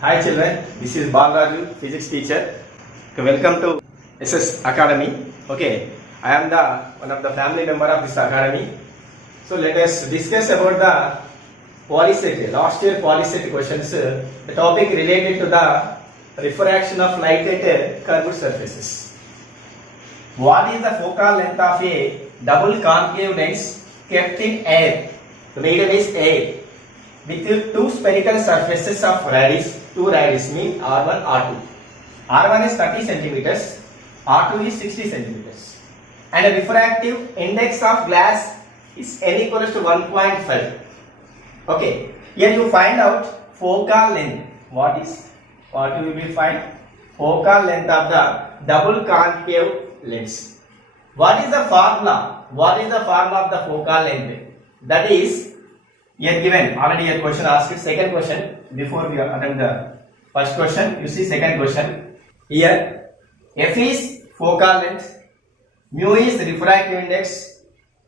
Hi children, this is Balraju, physics teacher. Okay, welcome to SS Academy. Okay, I am the one of the family member of this academy. So let us discuss about the polyset. Last year polyset questions. The topic related to the refraction of light at curved surfaces. What is the focal length of a double concave lens kept in air? The medium is air with two spherical surfaces of radius. Two radius mean R1, R2. R1 is 30 centimeters, R2 is 60 centimeters. And a refractive index of glass is n equals to 1.5. Okay, here you find out focal length. What you will find? Focal length of the double concave lens. What is the formula? What is the formula of the focal length? That is here given. Already a question asked. Second question before we attempt the first question. You see second question. Here F is focal length, mu is refractive index,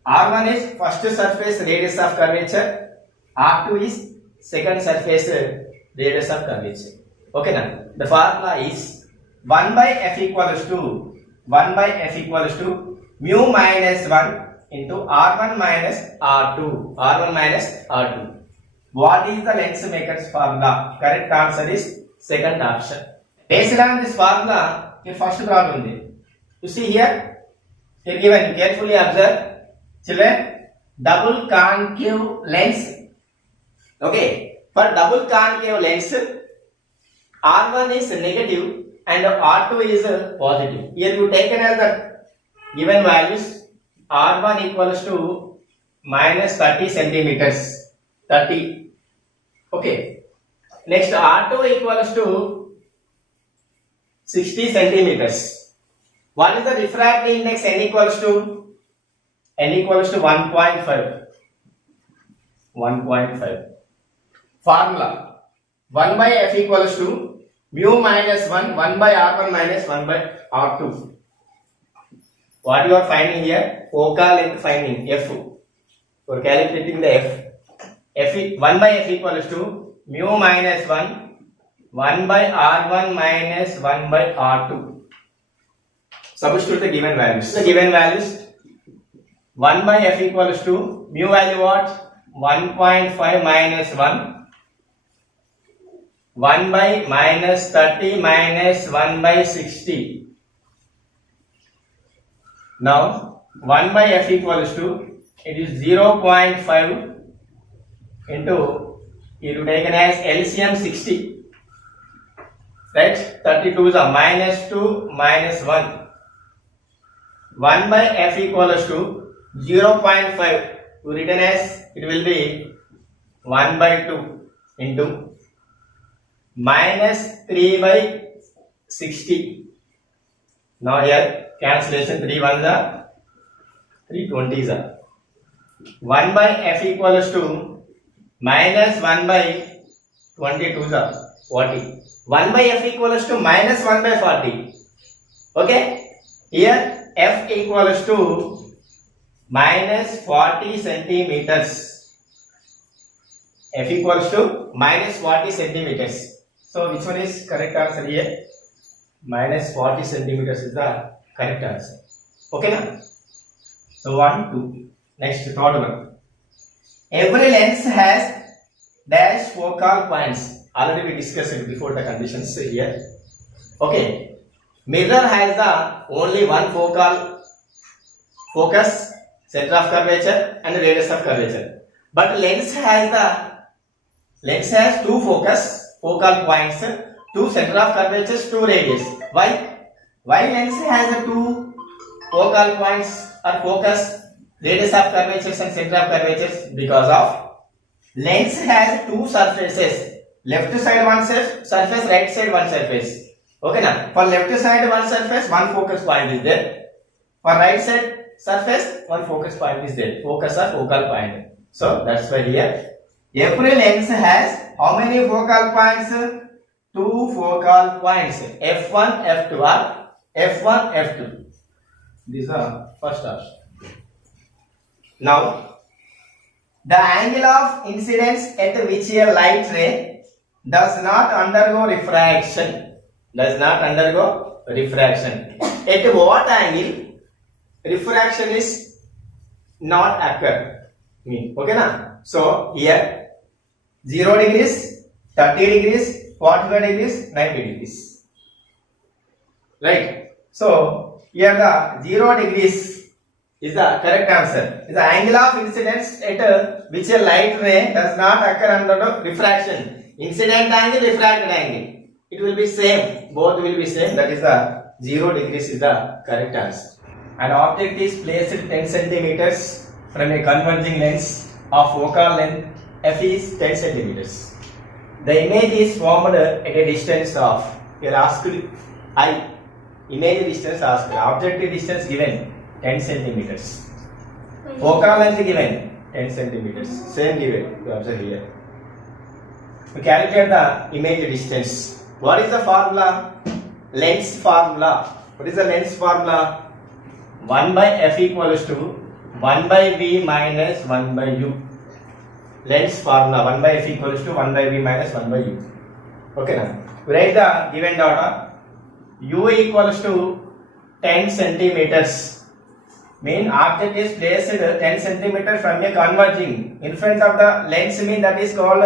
R1 is first surface radius of curvature, R2 is second surface radius of curvature. Okay, now the formula is 1 by F equals to mu minus 1 into R1 minus R2. What is the lens maker's formula? Correct answer is second option. Based on this formula, your first problem. You see here given, carefully observe children, double concave lens. Okay, for double concave lens, R1 is negative and R2 is positive. Here you take another given values. R1 equals to minus 30 centimeters. 30. Okay. Next R2 equals to 60 centimeters. What is the refractive index? N equals to 1.5. 1.5. Formula 1 by F equals to mu minus 1 by R1 minus 1 by R2. What you are finding here? Focal length finding F. For calculating the F 1 by F equals to mu minus 1 by R1 minus 1 by R2. Substitute the given values. The given values 1 by F equals to mu value what? 1.5 minus 1 by minus 30 minus 1 by 60. Now 1 by F equals to, it is 0.5 into, it will taken as LCM 60, right? 32 is a minus 2 minus 1. 1 by F equals to 0.5, written as, it will be 1 by 2 into minus 3 by 60. Now here cancellation, 3 ones are 3 20s are. 1 by F equals to minus 1 by 22s are 40. 1 by F equals to minus 1 by 40. Okay, here F equals to minus 40 centimeters. F equals to minus 40 centimeters. So which one is correct answer here? Minus 40 centimeters is the correct answer. Okay now? So 1, 2. Next, third one. Every lens has dash focal points. Already we discussed it before the conditions here. Okay. Mirror has the only one focus, center of curvature and radius of curvature. But lens has two focal points, two center of curvatures, two radius. Why? Why lens has the two focal points or focus, radius of curvatures and center of curvatures? Because of lens has two surfaces. Left side one surface, right side one surface. Okay now, for left side one surface, one focus point is there. For right side surface, one focus point is there. Focus or focal point. So that's why here every lens has how many focal points? Two focal points. F1, F2 or F1, F2. These are first option. Now, the angle of incidence at which a light ray does not undergo refraction. Does not undergo refraction. At what angle refraction is not occur? Okay na? So here 0 degrees, 30 degrees, 45 degrees, 90 degrees. Right? So here the 0 degrees is the correct answer. Is the angle of incidence at which a light ray does not occur under the refraction. Incident angle, refracted angle. It will be same. Both will be same. That is the 0 degrees is the correct answer. An object is placed 10 centimeters from a converging lens of focal length f is 10 centimeters. The image is formed at a distance of, here asked I, image distance asked, objective distance given 10 centimeters. Focal length given 10 centimeters. Same given. You observe here. We calculate the image distance. What is the formula? Lens formula. What is the lens formula? 1 by f equals to 1 by v minus 1 by u. Lens formula 1 by f equals to 1 by v minus 1 by u. Okay now. We write the given data. U equals to 10 centimeters. Mean object is placed 10 centimeters from a converging. In front of the lens mean that is called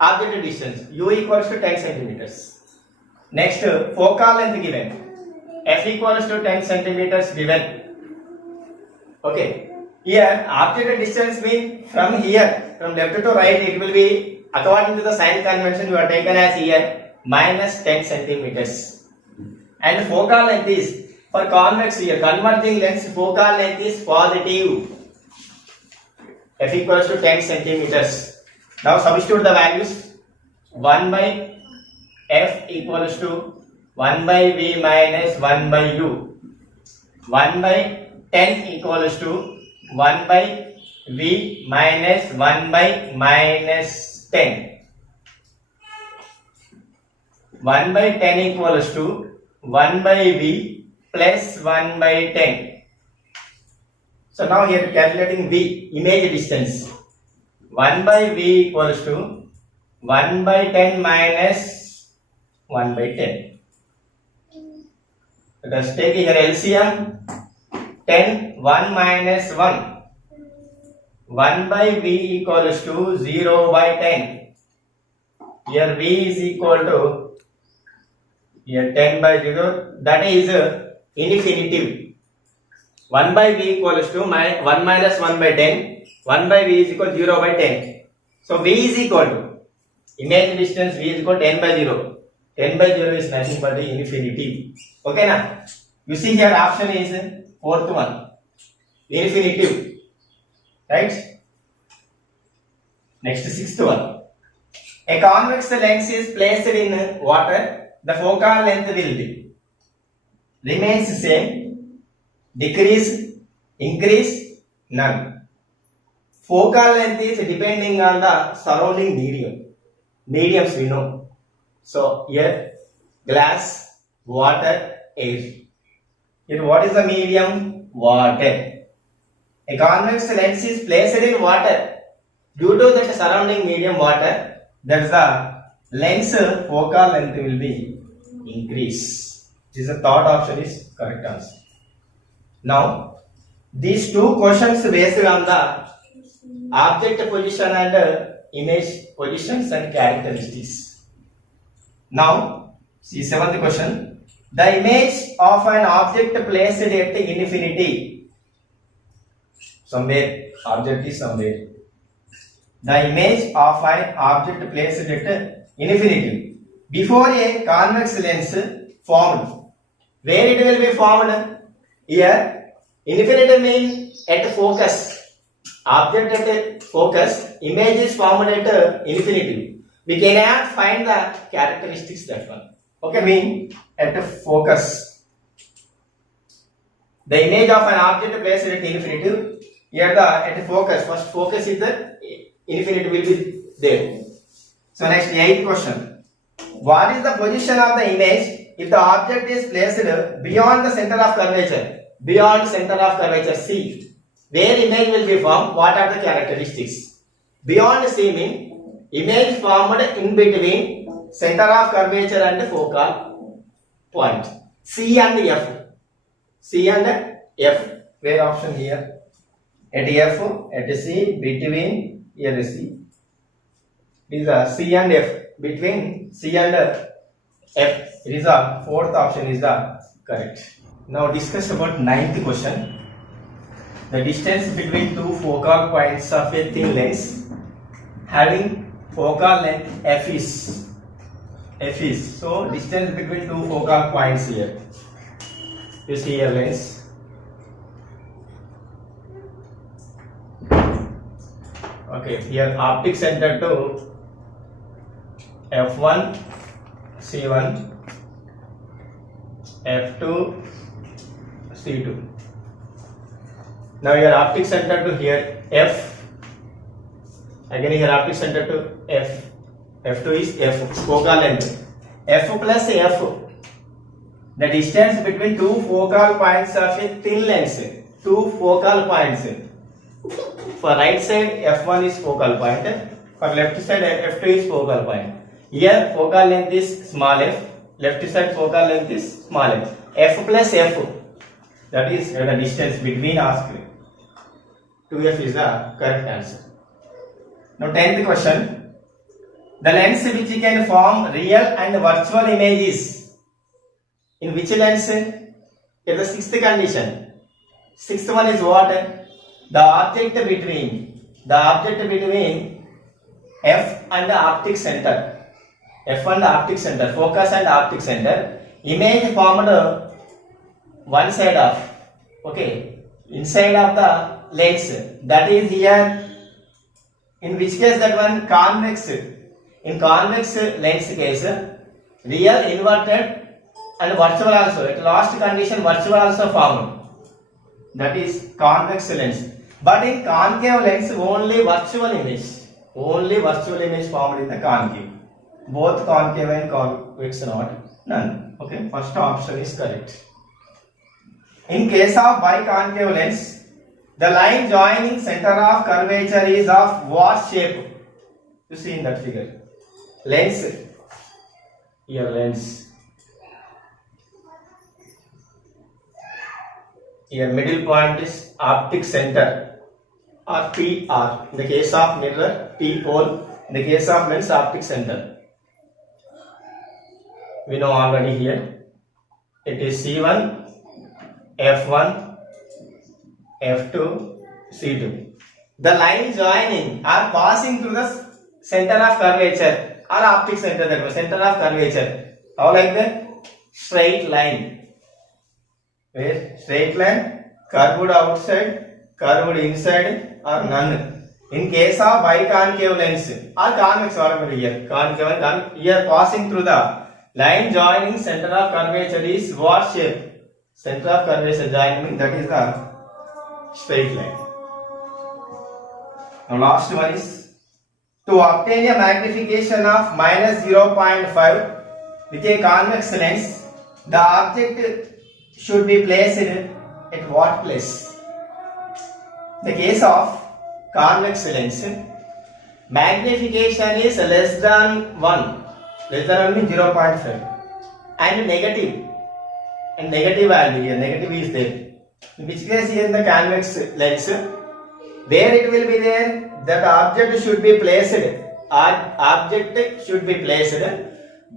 object distance. U equals to 10 centimeters. Next focal length given. F equals to 10 centimeters given. Okay. Here object distance means from here, from left to right, it will be according to the sign convention you are taken as here minus 10 centimeters. And focal length is for convex here, converging lens focal length is positive. F equals to 10 centimeters. Now substitute the values. 1 by F equals to 1 by V minus 1 by U. 1 by 10 equals to 1 by V minus 1 by minus 10. 1 by 10 equals to 1 by V plus 1 by 10. So now here calculating V, image distance. 1 by V equals to 1 by 10 minus 1 by 10. Let us take here LCM. 10, 1 minus 1. 1 by V equals to 0 by 10. Here V is equal to here 10 by 0. That is infinitive. 1 by V equals to 1 minus 1 by 10. 1 by V is equal to 0 by 10. So V is equal to image distance V is equal to 10 by 0. 10 by 0 is nothing but the infinity. Okay now? You see here option is fourth one. Infinitive. Right? Next sixth one. A convex lens is placed in water. The focal length will be remains same, decrease, increase, none. Focal length is depending on the surrounding medium. Mediums we know. So here glass, water, air. Here what is the medium? Water. A convex lens is placed in water. Due to that surrounding medium water, that is the lens focal length will be increase. This is the third option is correct answer. Now these two questions based on the object position and image positions and characteristics. Now see seventh question. The image of an object placed at infinity. Somewhere object is somewhere. The image of an object placed at infinity before a convex lens formed. Where it will be formed? Here infinity means at focus. Object at focus, image is formed at infinity. We cannot find the characteristics that one. Okay, mean at focus. The image of an object placed at infinity. Here the at focus. First focus is the infinity will be there. So next 8th question. What is the position of the image if the object is placed beyond the center of curvature? Beyond center of curvature C. Where image will be formed? What are the characteristics? Beyond C means Image formed in between center of curvature and focal point. C and F. C and F. Where option here? At F, at C, between here C. These are C and F. Between C and F. It is the fourth option is the correct. Now discuss about ninth question. The distance between two focal points of a thin lens having focal length F is. So distance between two focal points here. You see your lens. Okay, here optic center to F1, C1, F2, C2. Now your optic center to here F. Again here optic center to F. F2 is F. Focal length. F plus F. The distance between two focal points of a thin lens. Two focal points. For right side F1 is focal point. For left side F2 is focal point. Here focal length is small f. Left side focal length is small f. F plus F. That is the distance between asked. 2f is the correct answer. Now 10th question. The lens which can form real and virtual images. In which lens? In the sixth condition. Sixth one is what? The object between F and the optic center. F and the optic center. Focus and optic center. Image formed one side of. Okay. Inside of the lens. That is here. In which case that one convex. In convex lens case, real, inverted and virtual also. At last condition virtual also formed. That is convex lens. But in concave lens only virtual image. Only virtual image formed in the concave. Both concave and convex not. None. Okay. First option is correct. In case of biconcave lens, the line joining center of curvature is of what shape? You see in that figure. Lens. Here lens. Here middle point is optic center or PR. In the case of mirror, P pole. In the case of lens, optic center. We know already here. It is C1, F1, F2, C2. The line joining or passing through the center of curvature or optic center, that was center of curvature. How like that? Straight line. Where? Straight line, curved outside, curved inside or none. In case of biconcave lens or convex already here. Concave and convex. Here passing through the line joining center of curvature is what shape? Center of curvature joining, that is the straight line. Now last one is to obtain a magnification of minus 0.5 with a convex lens, the object should be placed at what place? The case of convex lens, magnification is less than 1. Less than 1 means 0.5 and negative value here, negative is there. In which case here in the convex lens, where it will be there, that object should be placed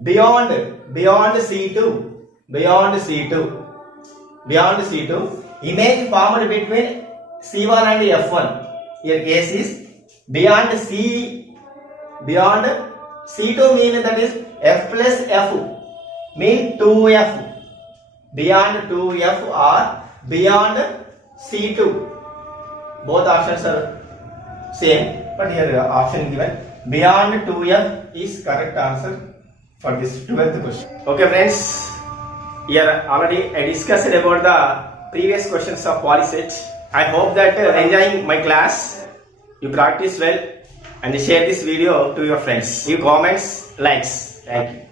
beyond C2 image formed between C1 and F1. Here case is beyond C2 means that is F plus F mean 2F. Beyond 2F or beyond C2. Both options are same, but here option given beyond 2F is correct answer for this 12th question. Okay friends, here already I discussed about the previous questions of polyset. I hope that enjoying my class, you practice well and share this video to your friends. Give comments, likes. Thank you.